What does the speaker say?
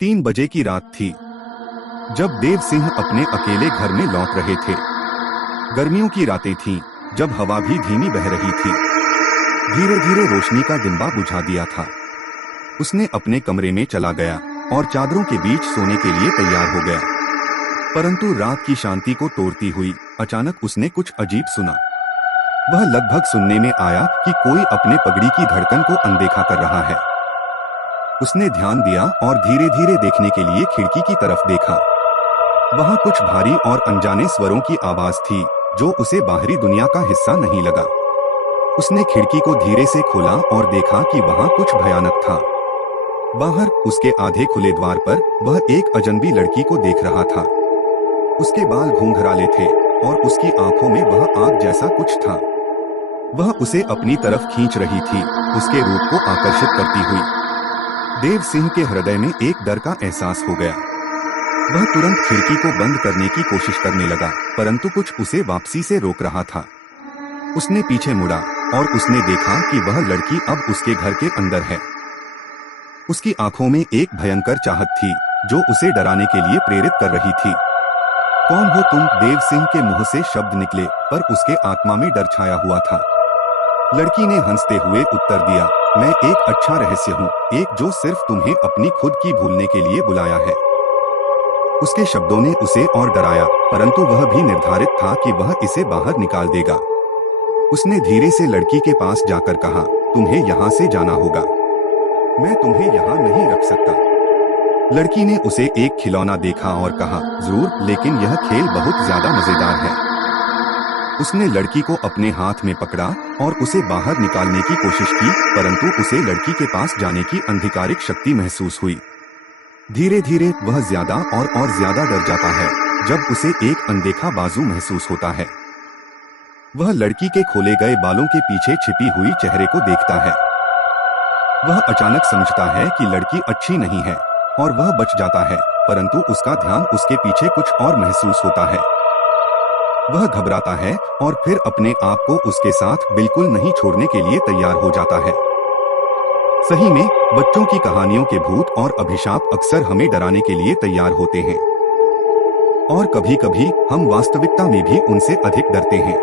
3 बजे की रात थी जब देव सिंह अपने अकेले घर में लौट रहे थे। गर्मियों की रातें थीं, जब हवा भी धीमी बह रही थी। धीरे धीरे रोशनी का डिंबा बुझा दिया था। उसने अपने कमरे में चला गया और चादरों के बीच सोने के लिए तैयार हो गया। परंतु रात की शांति को तोड़ती हुई अचानक उसने कुछ अजीब सुना। वह लगभग सुनने में आया कि कोई अपने पगड़ी की धड़कन को अनदेखा कर रहा है। उसने ध्यान दिया और धीरे धीरे देखने के लिए खिड़की की तरफ देखा। वहां कुछ भारी और अनजाने स्वरों की आवाज थी जो उसे बाहरी दुनिया का हिस्सा नहीं लगा। उसने खिड़की को धीरे से खोला और देखा कि वहां कुछ भयानक था। बाहर उसके आधे खुले द्वार पर वह एक अजनबी लड़की को देख रहा था। उसके बाल घूंघराले थे और उसकी आंखों में वह आग जैसा कुछ था। वह उसे अपनी तरफ खींच रही थी, उसके रूप को आकर्षित करती हुई। देव सिंह के हृदय में एक डर का एहसास हो गया। वह तुरंत खिड़की को बंद करने की कोशिश करने लगा, परंतु कुछ उसे वापसी से रोक रहा था। उसने पीछे मुड़ा और उसने देखा कि वह लड़की अब उसके घर के अंदर है। उसकी आंखों में एक भयंकर चाहत थी जो उसे डराने के लिए प्रेरित कर रही थी। कौन हो तुम? देव सिंह के मुंह से शब्द निकले, पर उसके आत्मा में डर छाया हुआ था। लड़की ने हंसते हुए उत्तर दिया, मैं एक अच्छा रहस्य हूँ, एक जो सिर्फ तुम्हें अपनी खुद की भूलने के लिए बुलाया है। उसके शब्दों ने उसे और डराया, परंतु वह भी निर्धारित था कि वह इसे बाहर निकाल देगा। उसने धीरे से लड़की के पास जाकर कहा, तुम्हें यहाँ से जाना होगा, मैं तुम्हें यहाँ नहीं रख सकता। लड़की ने उसे एक खिलौना देखा और कहा, जरूर, लेकिन यह खेल बहुत ज्यादा मजेदार है। उसने लड़की को अपने हाथ में पकड़ा और उसे बाहर निकालने की कोशिश की, परंतु उसे लड़की के पास जाने की आधिकारिक शक्ति महसूस हुई। धीरे धीरे वह ज्यादा और ज्यादा डर जाता है जब उसे एक अनदेखा बाजू महसूस होता है। वह लड़की के खोले गए बालों के पीछे छिपी हुई चेहरे को देखता है। वह अचानक समझता है कि लड़की अच्छी नहीं है और वह बच जाता है, परंतु उसका ध्यान उसके पीछे कुछ और महसूस होता है। वह घबराता है और फिर अपने आप को उसके साथ बिल्कुल नहीं छोड़ने के लिए तैयार हो जाता है। सही में, बच्चों की कहानियों के भूत और अभिशाप अक्सर हमें डराने के लिए तैयार होते हैं, और कभी-कभी हम वास्तविकता में भी उनसे अधिक डरते हैं।